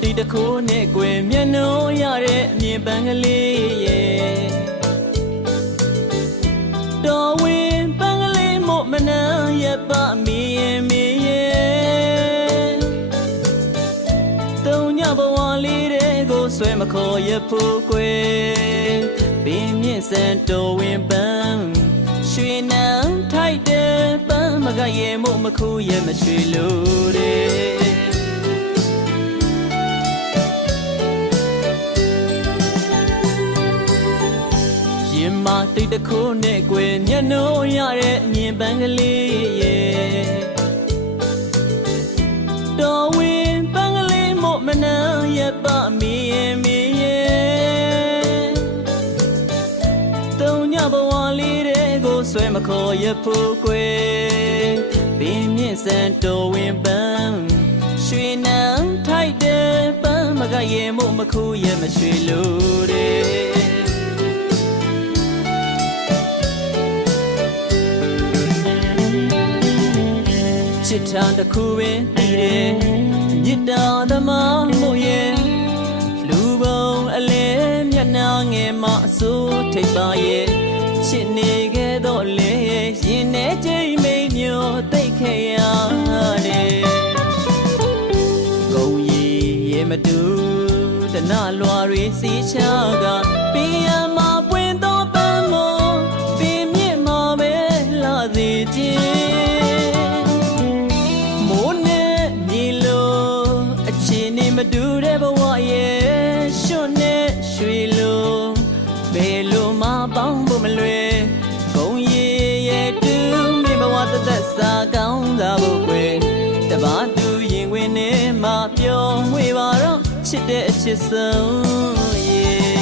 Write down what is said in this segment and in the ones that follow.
တိတခိုးနဲ့ကွယ်မျက်နှာရတဲ့အမြင်ပန်းကလေးရဲ့တော်ဝင်ပန်းကလေးမို့မနှံရပါမီရဲ့မီရဲ့တုံညဘဝလေးတွေကိုဆွဲမခေါ်ရဖို့ကွယ်ပင်မြင့်စံတော်ဝင်ပန်းရွှေနံထိုက်တဲ့ပန်းမကရဲ့မို့မခုရဲ့မရွှေလို့တဲ့ရင်မတိတ်တခိုးနဲ့ကွယ်မျက်နှာရတဲ့အမြင်ပန်းကလေးရဲ့တော်ဝင်ပန်းကလေးမို့မနှံရပါမီရဲ့မီရဲ့တုံညဘဝလေးတွေကိုဆွဲမခေါ်ရဖို့ကွယ်ပင်မြင့်စံတော်ဝင်ပန်းရွှေနံထိုက်တဲ့ပန်းမကရဲ့မို့မခုရဲ့မရွှေလို့တဲ့ချစ်တာတစ်ခုပဲသိတယ်မြစ်တာသမားမို့ရဲ့လူပုံအလဲမျက်နှာငယ်မအစိုးထိပ်ပါရဲ့ချစ်နေခဲ့တော့လေရင်ထဲချိန်မိန်မျိုးသိခဲ့ရတယ်ဂုံရီရဲ့မတူတနာလွာတွေစီချကပြင်းမပွင့်တော့ပန်းမို့ပြင်းမြင့်မှာပဲလာစီခြင်းမတူတဲ့ဘဝရဲ့ရွှွနဲ့ရွှေလိုဘယ်လိုမှပေါင်းဖို့မလွယ်ဂုံရည်ရဲ့တူမိဘဝသက်သက်စာကောင်းသာဖို့ကွယ်တပါးသူရင်ဝင်နေမှပျော်မွေပါတော့ချစ်တဲ့အချစ်ဆုံးရဲ့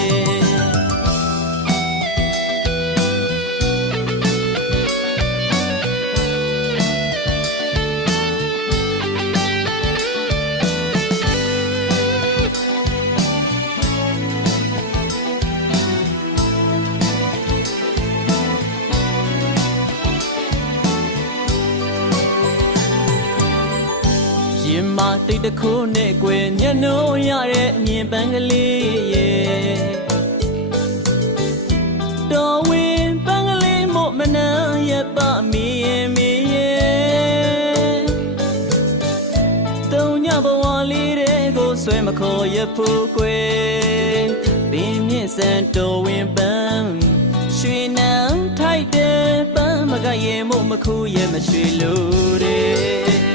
ရင်မတိတ်တခိုးနဲ့ကွယ်မျက်နှာရတဲ့အမြင်ပန်းကလေးရဲ့တော်ဝင်ပန်းကလေးမို့မနှံရပါမီရဲ့မီရဲ့တုံညဘဝလေးတွေကိုဆွဲမခေါ်ရဖို့ကွယ်ပင်မြင့်စံတော်ဝင်ပန်းရွှေနံထိုက်တဲ့ပန်းမကရဲ့မို့မခုရဲ့မရွှေလို့တဲ့